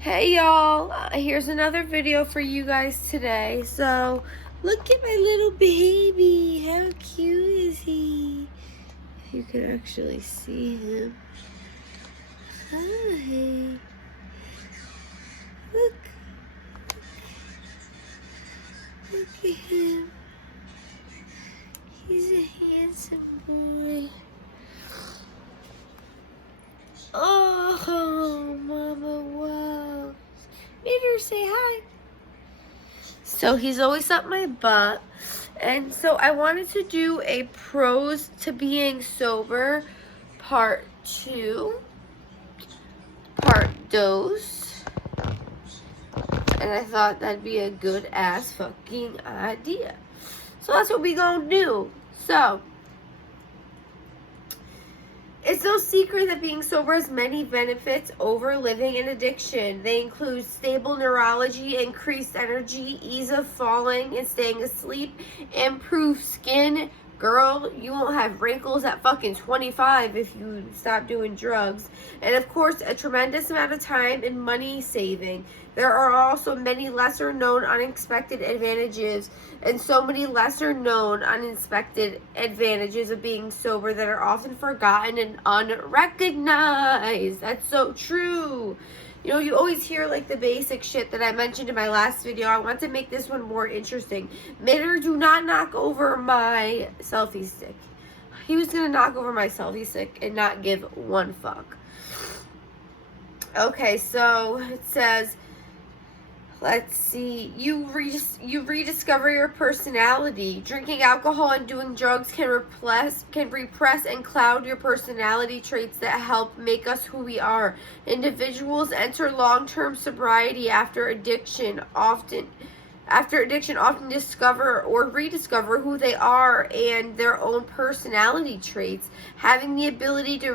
Hey y'all, here's another video for you guys today. So, look at my little baby. How cute is he? If you can actually see him. Hi. Look. Look at him. He's a handsome boy. Oh, Mama, wow. Made her say hi. So he's always up my butt. And so I wanted to do a pros to being sober part 2. Part dos. And I thought that'd be a good ass fucking idea. So that's what we gonna do. So it's no secret that being sober has many benefits over living in addiction. They include stable neurology, increased energy, ease of falling and staying asleep, improved skin. Girl, you won't have wrinkles at fucking 25 if you stop doing drugs. And of course, a tremendous amount of time and money saving. There are also many lesser known unexpected advantages and so many lesser known unexpected advantages of being sober that are often forgotten and unrecognized. That's so true. You know, you always hear like the basic shit that I mentioned in my last video. I want to make this one more interesting. Mitter, do not knock over my selfie stick. He was going to knock over my selfie stick and not give one fuck. Okay, so it says, let's see, you rediscover your personality. Drinking alcohol and doing drugs can repress and cloud your personality traits that help make us who we are. Individuals enter long-term sobriety after addiction often discover or rediscover who they are and their own personality traits. Having the ability to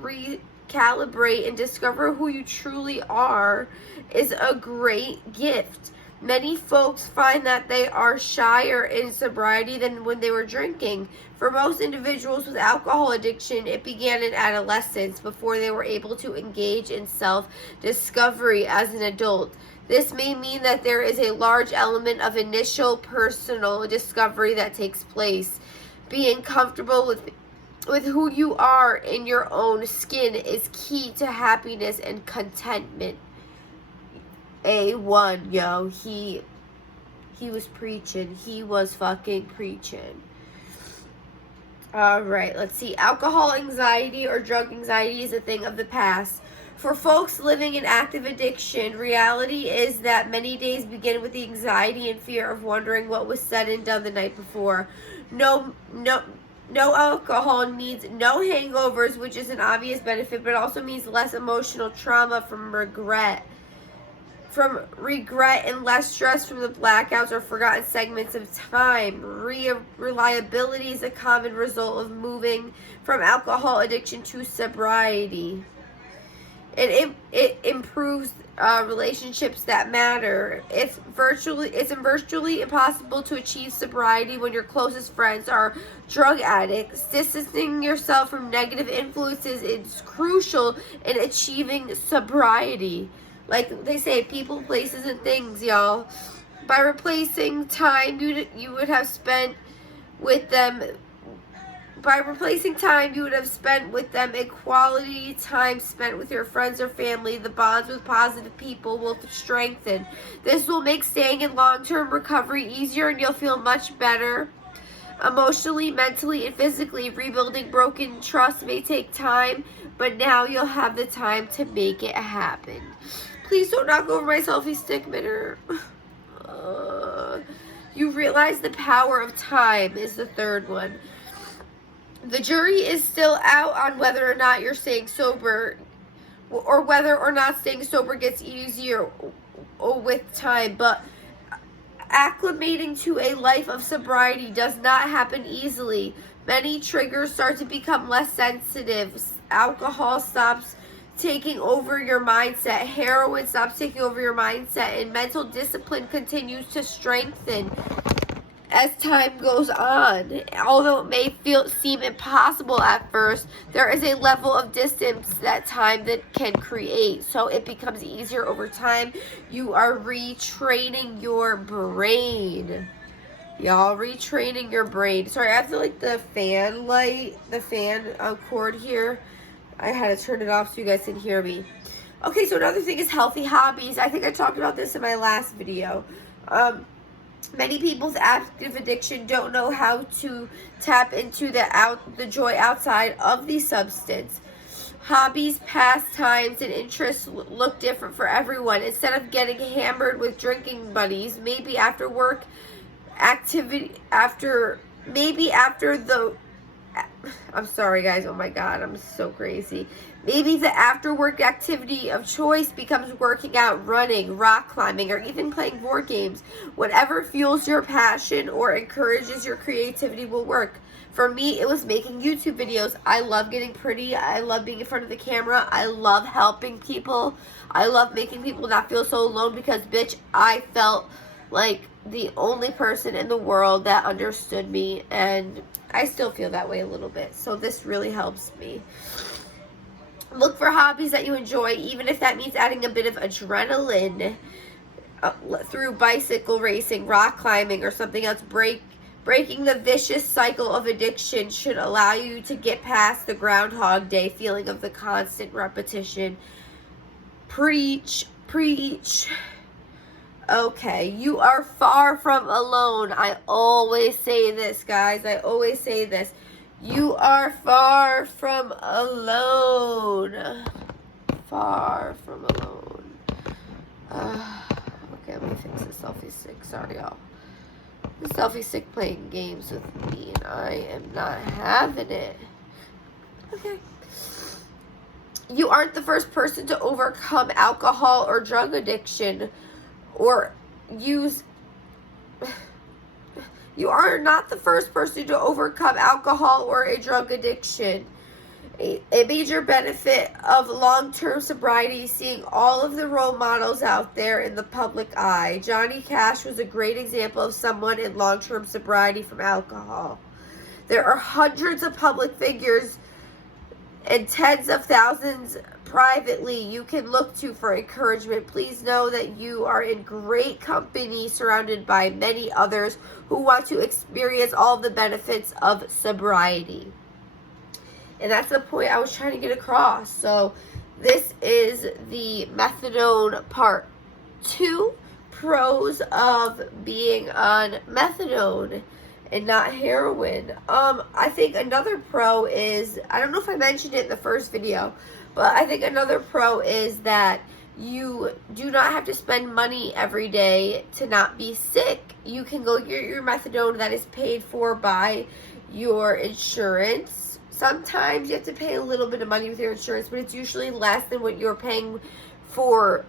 recalibrate and discover who you truly are is a great gift. Many folks find that they are shyer in sobriety than when they were drinking. For most individuals with alcohol addiction, it began in adolescence before they were able to engage in self-discovery as an adult. This may mean that there is a large element of initial personal discovery that takes place. Being comfortable with who you are in your own skin is key to happiness and contentment. A1, yo. He was preaching. He was fucking preaching. Alright, let's see. Alcohol anxiety or drug anxiety is a thing of the past. For folks living in active addiction, reality is that many days begin with the anxiety and fear of wondering what was said and done the night before. No alcohol means no hangovers, which is an obvious benefit, but also means less emotional trauma from regret and less stress from the blackouts or forgotten segments of time. Reliability is a common result of moving from alcohol addiction to sobriety. It improves relationships that matter. It's virtually impossible to achieve sobriety when your closest friends are drug addicts. Distancing yourself from negative influences is crucial in achieving sobriety. Like they say, people, places, and things, y'all. By replacing time you would have spent with them. By replacing time you would have spent with them, a quality time spent with your friends or family, the bonds with positive people will strengthen. This will make staying in long-term recovery easier and you'll feel much better. Emotionally, mentally, and physically, rebuilding broken trust may take time, but now you'll have the time to make it happen. Please don't knock over my selfie stick, Mitter. You realize the power of time is the third one. The jury is still out on whether or not you're staying sober or whether or not staying sober gets easier with time, but acclimating to a life of sobriety does not happen easily. Many triggers start to become less sensitive. Alcohol stops taking over your mindset. Heroin stops taking over your mindset, and mental discipline continues to strengthen. as time goes on. Although it may seem impossible at first, there is a level of distance that time that can create. So it becomes easier over time. You are retraining your brain. Y'all, retraining your brain. Sorry, I have to like the fan cord here. I had to turn it off so you guys can hear me. Okay, so another thing is healthy hobbies. I think I talked about this in my last video. Many people's active addiction don't know how to tap into the joy outside of the substance. Hobbies, pastimes, and interests look different for everyone. Instead of getting hammered with drinking buddies, maybe after work activity, I'm sorry guys, oh my god, I'm so crazy. Maybe the after work activity of choice becomes working out, running, rock climbing, or even playing board games. Whatever fuels your passion or encourages your creativity will work. For me, it was making YouTube videos. I love getting pretty. I love being in front of the camera. I love helping people. I love making people not feel so alone because, bitch, I felt like the only person in the world that understood me, and I still feel that way a little bit. So this really helps me. Look for hobbies that you enjoy, even if that means adding a bit of adrenaline through bicycle racing, rock climbing, or something else. Breaking the vicious cycle of addiction should allow you to get past the Groundhog Day feeling of the constant repetition. Preach, preach. Okay, you are far from alone. I always say this, guys. I always say this. You are far from alone. Far from alone. Okay, let me fix the selfie stick. Sorry, y'all. The selfie stick playing games with me, and I am not having it. Okay. You aren't the first person to overcome alcohol or drug addiction. You are not the first person to overcome alcohol or a drug addiction. A major benefit of long-term sobriety is seeing all of the role models out there in the public eye. Johnny Cash was a great example of someone in long-term sobriety from alcohol. There are hundreds of public figures and tens of thousands privately you can look to for encouragement. Please know that you are in great company, surrounded by many others who want to experience all the benefits of sobriety. And that's the point I was trying to get across. So this is the methadone part 2, pros of being on methadone and not heroin. I think another pro is, I don't know if I mentioned it in the first video, but I think another pro is that you do not have to spend money every day to not be sick. You can go get your methadone that is paid for by your insurance. Sometimes you have to pay a little bit of money with your insurance, but it's usually less than what you're paying for,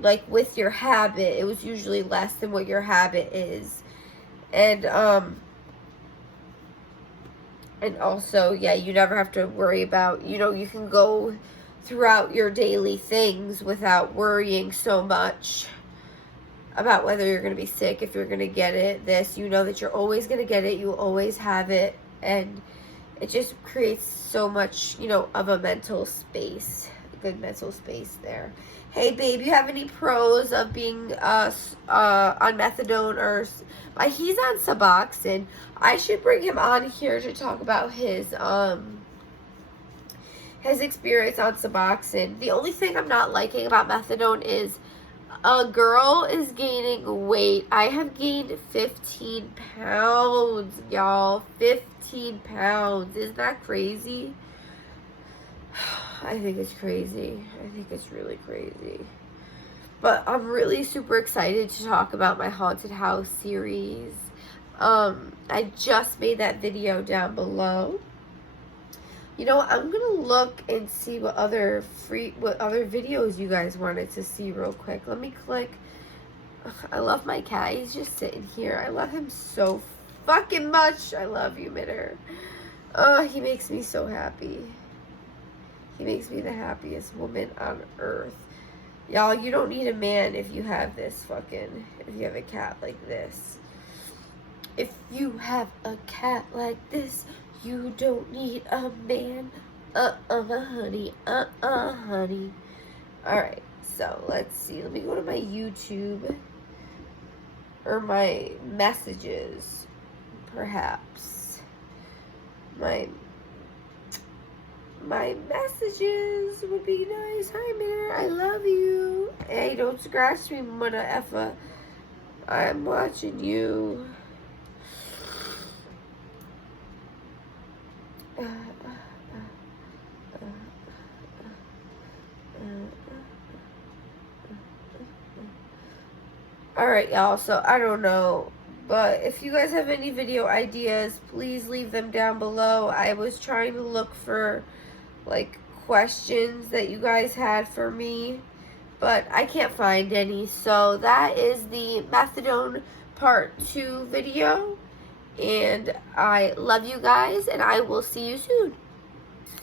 like with your habit. It was usually less than what your habit is. And also, yeah, you never have to worry about, you can go throughout your daily things without worrying so much about whether you're going to be sick, if you're going to get it, you know that you're always going to get it, you always have it, and it just creates so much, of a mental space, a good mental space there. Hey, babe, you have any pros of being on methadone or... he's on Suboxone. I should bring him on here to talk about his experience on Suboxone. The only thing I'm not liking about methadone is a girl is gaining weight. I have gained 15 pounds, y'all. 15 pounds. Isn't that crazy? I think it's crazy. I think it's really crazy. But I'm really super excited to talk about my haunted house series. I just made that video down below. I'm gonna look and see what other videos you guys wanted to see real quick. Let me click. I love my cat. He's just sitting here. I love him so fucking much. I love you, Mitter. He makes me so happy. He makes me the happiest woman on earth. Y'all, you don't need a man if you have a cat like this. If you have a cat like this, you don't need a man. Honey. Honey. Alright, so let's see. Let me go to my YouTube. Or my messages, perhaps. My messages would be nice. Hi, Minner. I love you. Hey, don't scratch me, Mona Effa. I'm watching you. Alright, y'all, so I don't know, but if you guys have any video ideas, please leave them down below. I was trying to look for, like, questions that you guys had for me, but I can't find any. So that is the methadone part 2 video, and I love you guys, and I will see you soon.